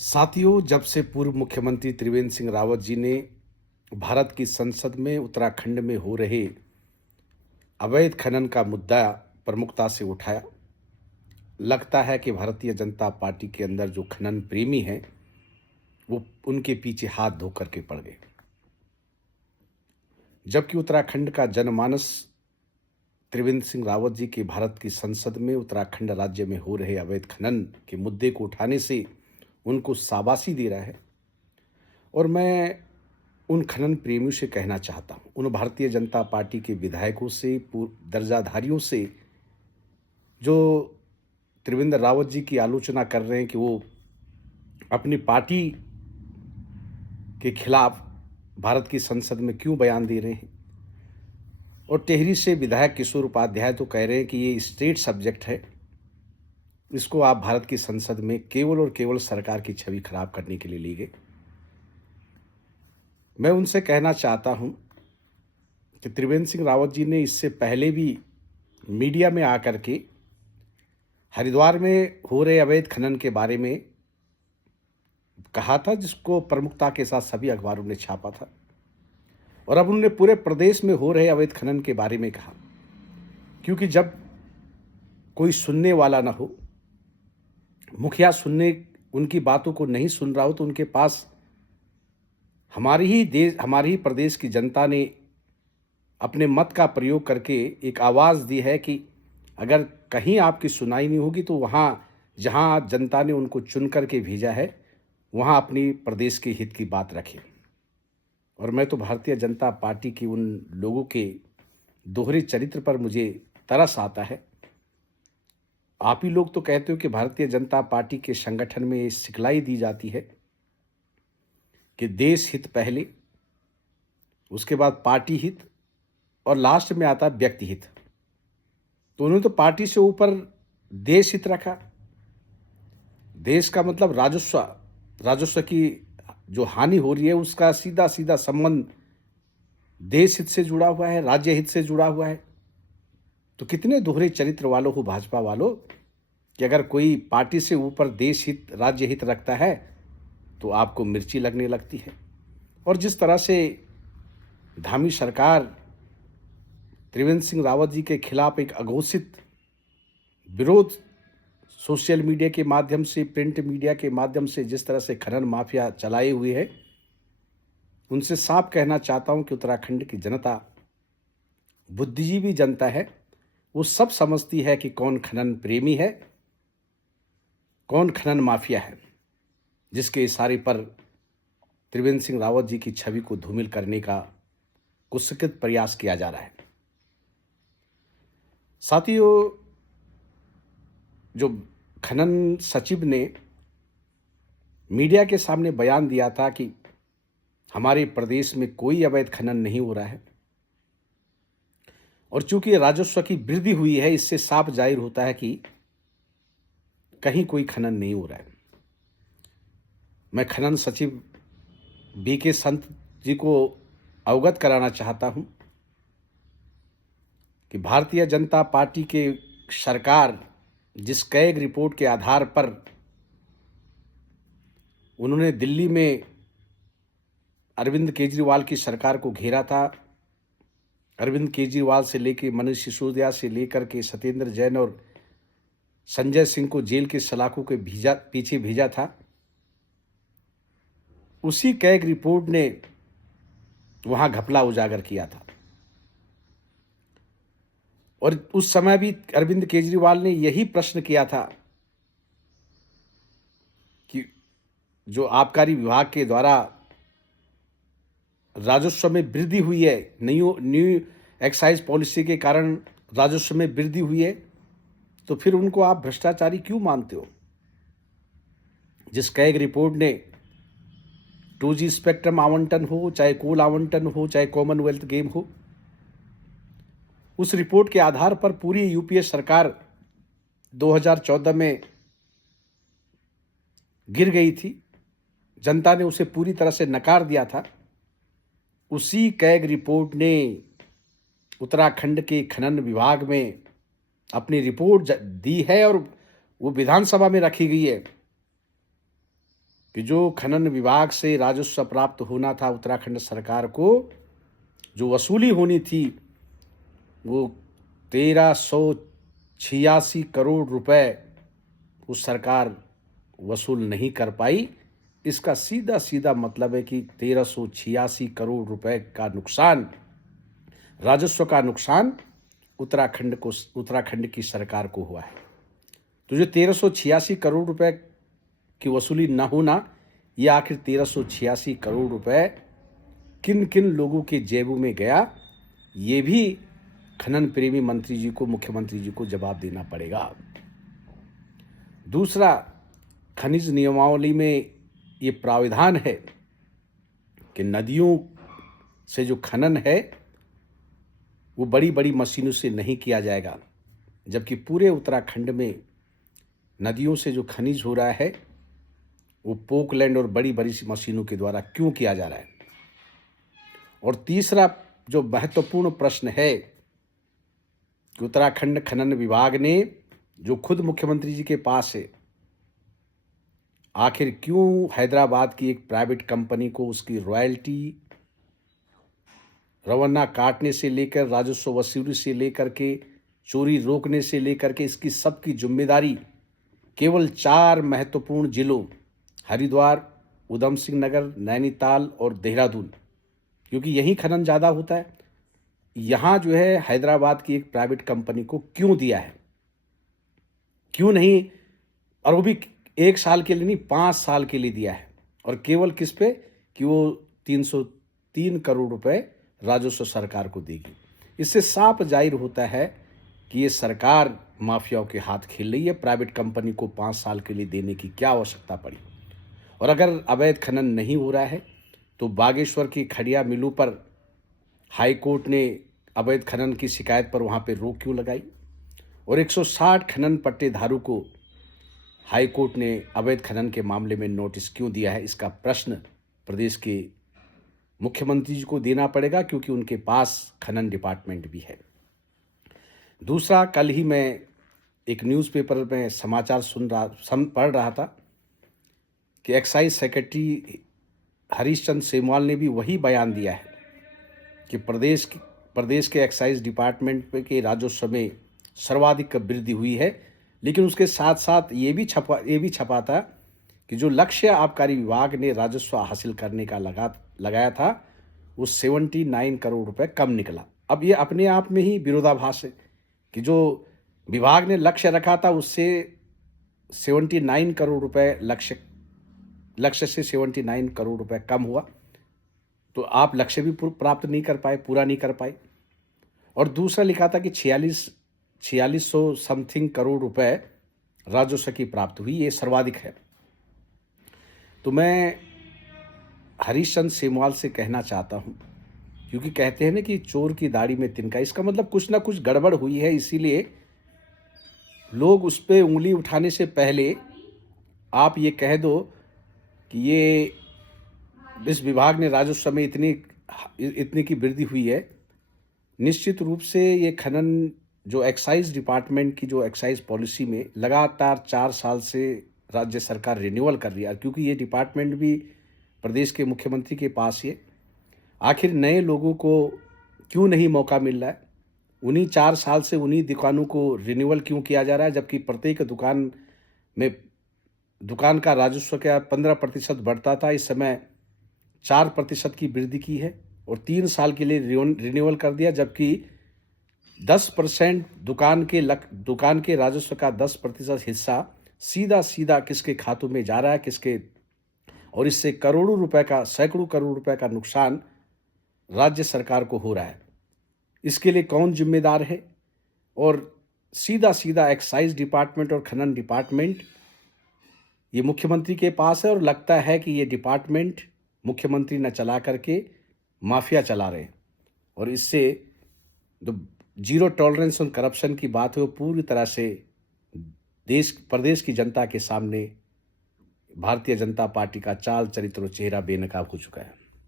साथियों, जब से पूर्व मुख्यमंत्री त्रिवेंद्र सिंह रावत जी ने भारत की संसद में उत्तराखंड में हो रहे अवैध खनन का मुद्दा प्रमुखता से उठाया, लगता है कि भारतीय जनता पार्टी के अंदर जो खनन प्रेमी हैं, वो उनके पीछे हाथ धो करके पड़ गए। जबकि उत्तराखंड का जनमानस त्रिवेंद्र सिंह रावत जी के भारत की संसद में उत्तराखंड राज्य में हो रहे अवैध खनन के मुद्दे को उठाने से उनको शाबाशी दे रहा है। और मैं उन खनन प्रेमियों से कहना चाहता हूँ, उन भारतीय जनता पार्टी के विधायकों से, दर्जाधारियों से, जो त्रिवेंद्र रावत जी की आलोचना कर रहे हैं कि वो अपनी पार्टी के खिलाफ भारत की संसद में क्यों बयान दे रहे हैं। और टिहरी से विधायक किशोर उपाध्याय तो कह रहे हैं कि ये स्टेट सब्जेक्ट है, इसको आप भारत की संसद में केवल और केवल सरकार की छवि खराब करने के लिए ली गई। मैं उनसे कहना चाहता हूं कि त्रिवेंद्र सिंह रावत जी ने इससे पहले भी मीडिया में आकर के हरिद्वार में हो रहे अवैध खनन के बारे में कहा था, जिसको प्रमुखता के साथ सभी अखबारों ने छापा था। और अब उन्होंने पूरे प्रदेश में हो रहे अवैध खनन के बारे में कहा, क्योंकि जब कोई सुनने वाला ना हो, मुखिया उनकी बातों को नहीं सुन रहा हो, तो उनके पास हमारी ही प्रदेश की जनता ने अपने मत का प्रयोग करके एक आवाज़ दी है कि अगर कहीं आपकी सुनाई नहीं होगी तो वहाँ जहाँ जनता ने उनको चुन करके भेजा है, वहाँ अपनी प्रदेश के हित की बात रखें। और मैं तो भारतीय जनता पार्टी की उन लोगों के दोहरे चरित्र पर मुझे तरस आता है। आप ही लोग तो कहते हो कि भारतीय जनता पार्टी के संगठन में सिखलाई दी जाती है कि देश हित पहले, उसके बाद पार्टी हित और लास्ट में आता है व्यक्ति हित। तो उन्होंने तो पार्टी से ऊपर देश हित रखा। देश का मतलब राजस्व की जो हानि हो रही है उसका सीधा सीधा संबंध देश हित से जुड़ा हुआ है, राज्य हित से जुड़ा हुआ है। तो कितने दोहरे चरित्र वालों हो भाजपा वालों कि अगर कोई पार्टी से ऊपर देश हित, राज्य हित रखता है तो आपको मिर्ची लगने लगती है। और जिस तरह से धामी सरकार त्रिवेंद्र सिंह रावत जी के खिलाफ एक अघोषित विरोध सोशल मीडिया के माध्यम से, प्रिंट मीडिया के माध्यम से जिस तरह से खनन माफिया चलाए हुए है, उनसे साफ कहना चाहता हूं कि उत्तराखंड की जनता बुद्धिजीवी जनता है। वो सब समझती है कि कौन खनन प्रेमी है, कौन खनन माफिया है, जिसके इशारे पर त्रिवेंद्र सिंह रावत जी की छवि को धूमिल करने का कुत्सित प्रयास किया जा रहा है। साथियों, जो खनन सचिव ने मीडिया के सामने बयान दिया था कि हमारे प्रदेश में कोई अवैध खनन नहीं हो रहा है, और चूंकि राजस्व की वृद्धि हुई है, इससे साफ जाहिर होता है कि कहीं कोई खनन नहीं हो रहा है। मैं खनन सचिव बीके संत जी को अवगत कराना चाहता हूं कि भारतीय जनता पार्टी के सरकार जिस कैग रिपोर्ट के आधार पर उन्होंने दिल्ली में अरविंद केजरीवाल की सरकार को घेरा था, अरविंद केजरीवाल से लेकर मनीष सिसोदिया से लेकर के सत्येंद्र जैन और संजय सिंह को जेल के सलाखों के पीछे भेजा था, उसी कैग रिपोर्ट ने वहां घपला उजागर किया था। और उस समय भी अरविंद केजरीवाल ने यही प्रश्न किया था कि जो आबकारी विभाग के द्वारा राजस्व में वृद्धि हुई है, न्यू एक्साइज पॉलिसी के कारण राजस्व में वृद्धि हुई है, तो फिर उनको आप भ्रष्टाचारी क्यों मानते हो? जिस कैग रिपोर्ट ने 2G स्पेक्ट्रम आवंटन हो, चाहे कोल आवंटन हो, चाहे कॉमनवेल्थ गेम हो, उस रिपोर्ट के आधार पर पूरी यूपीए सरकार 2014 में गिर गई थी। जनता ने उसे पूरी तरह से नकार दिया था। उसी कैग रिपोर्ट ने उत्तराखंड के खनन विभाग में अपनी रिपोर्ट दी है और वो विधानसभा में रखी गई है। कि जो खनन विभाग से राजस्व प्राप्त होना था उत्तराखंड सरकार को, जो वसूली होनी थी, वो 1386 करोड़ रुपए उस सरकार वसूल नहीं कर पाई। इसका सीधा सीधा मतलब है कि 1386 करोड़ रुपए का नुकसान, राजस्व का नुकसान उत्तराखंड की सरकार को हुआ है। तो जो 1386 करोड़ रुपए की वसूली न होना, ये आखिर 1386 करोड़ रुपए किन किन लोगों के जेबों में गया, ये भी खनन प्रेमी मंत्री जी को, मुख्यमंत्री जी को जवाब देना पड़ेगा। दूसरा, खनिज नियमावली में ये प्राविधान है कि नदियों से जो खनन है वो बड़ी बड़ी मशीनों से नहीं किया जाएगा, जबकि पूरे उत्तराखंड में नदियों से जो खनिज हो रहा है वो पोकलैंड और बड़ी बड़ी मशीनों के द्वारा क्यों किया जा रहा है। और तीसरा जो महत्वपूर्ण प्रश्न है कि उत्तराखंड खनन विभाग ने, जो खुद मुख्यमंत्री जी के पास है, आखिर क्यों हैदराबाद की एक प्राइवेट कंपनी को उसकी रॉयल्टी, रवाना काटने से लेकर, राजस्व वसूली से लेकर के, चोरी रोकने से लेकर के, इसकी सबकी जिम्मेदारी केवल 4 महत्वपूर्ण जिलों हरिद्वार, उधम सिंह नगर, नैनीताल और देहरादून, क्योंकि यहीं खनन ज़्यादा होता है, यहाँ जो है हैदराबाद की एक प्राइवेट कंपनी को क्यों दिया है, क्यों नहीं, और वो भी 1 साल के लिए नहीं, 5 साल के लिए दिया है। और केवल किस पे, कि वो 303 करोड़ रुपए राजस्व सरकार को देगी। इससे साफ जाहिर होता है कि ये सरकार माफियाओं के हाथ खेल रही है। प्राइवेट कंपनी को 5 साल के लिए देने की क्या आवश्यकता पड़ी। और अगर अवैध खनन नहीं हो रहा है तो बागेश्वर की खड़िया मिलों पर हाई कोर्ट ने अवैध खनन की शिकायत पर वहाँ पे रोक क्यों लगाई, और 160 खनन पट्टेदारों को हाई कोर्ट ने अवैध खनन के मामले में नोटिस क्यों दिया है, इसका प्रश्न प्रदेश के मुख्यमंत्री जी को देना पड़ेगा, क्योंकि उनके पास खनन डिपार्टमेंट भी है। दूसरा, कल ही मैं एक न्यूज़पेपर में समाचार पढ़ रहा था कि एक्साइज सेक्रेटरी हरीश चंद्र सेमवाल ने भी वही बयान दिया है कि प्रदेश के एक्साइज डिपार्टमेंट के राजस्व में सर्वाधिक वृद्धि हुई है। लेकिन उसके साथ साथ ये भी छपा था कि जो लक्ष्य आबकारी विभाग ने राजस्व हासिल करने का लगाया था वो 79 करोड़ रुपए कम निकला। अब ये अपने आप में ही विरोधाभास है कि जो विभाग ने लक्ष्य रखा था उससे 79 करोड़ रुपए लक्ष्य से 79 करोड़ रुपए कम हुआ, तो आप लक्ष्य भी प्राप्त नहीं कर पाए, पूरा नहीं कर पाए। और दूसरा लिखा था कि 4600 समथिंग करोड़ रुपए राजस्व की प्राप्त हुई, ये सर्वाधिक है। तो मैं हरीश चंद्र सेमवाल से कहना चाहता हूँ, क्योंकि कहते हैं ना कि चोर की दाढ़ी में तिनका, इसका मतलब कुछ ना कुछ गड़बड़ हुई है, इसीलिए लोग उस पर उंगली उठाने से पहले आप ये कह दो कि ये इस विभाग ने राजस्व में इतनी की वृद्धि हुई है। निश्चित रूप से ये खनन जो एक्साइज डिपार्टमेंट की जो एक्साइज पॉलिसी में लगातार 4 साल से राज्य सरकार रिन्यूअल कर रही है, क्योंकि ये डिपार्टमेंट भी प्रदेश के मुख्यमंत्री के पास ही है। आखिर नए लोगों को क्यों नहीं मौका मिल रहा है, उन्हीं 4 साल से उन्हीं दुकानों को रिन्यूअल क्यों किया जा रहा है, जबकि प्रत्येक दुकान का राजस्व का 15% बढ़ता था, इस समय 4% की वृद्धि की है और 3 साल के लिए रिन्यूअल कर दिया, जबकि 10% दुकान के राजस्व का 10% हिस्सा सीधा किसके खातों में जा रहा है, और इससे सैकड़ों करोड़ रुपए का नुकसान राज्य सरकार को हो रहा है। इसके लिए कौन जिम्मेदार है? और सीधा एक्साइज डिपार्टमेंट और खनन डिपार्टमेंट ये मुख्यमंत्री के पास है, और लगता है कि ये डिपार्टमेंट मुख्यमंत्री न चला करके माफिया चला रहे हैं। और इससे जो जीरो टॉलरेंस ऑन करप्शन की बात है वो पूरी तरह से प्रदेश की जनता के सामने भारतीय जनता पार्टी का चाल, चरित्र और चेहरा बेनकाब हो चुका है।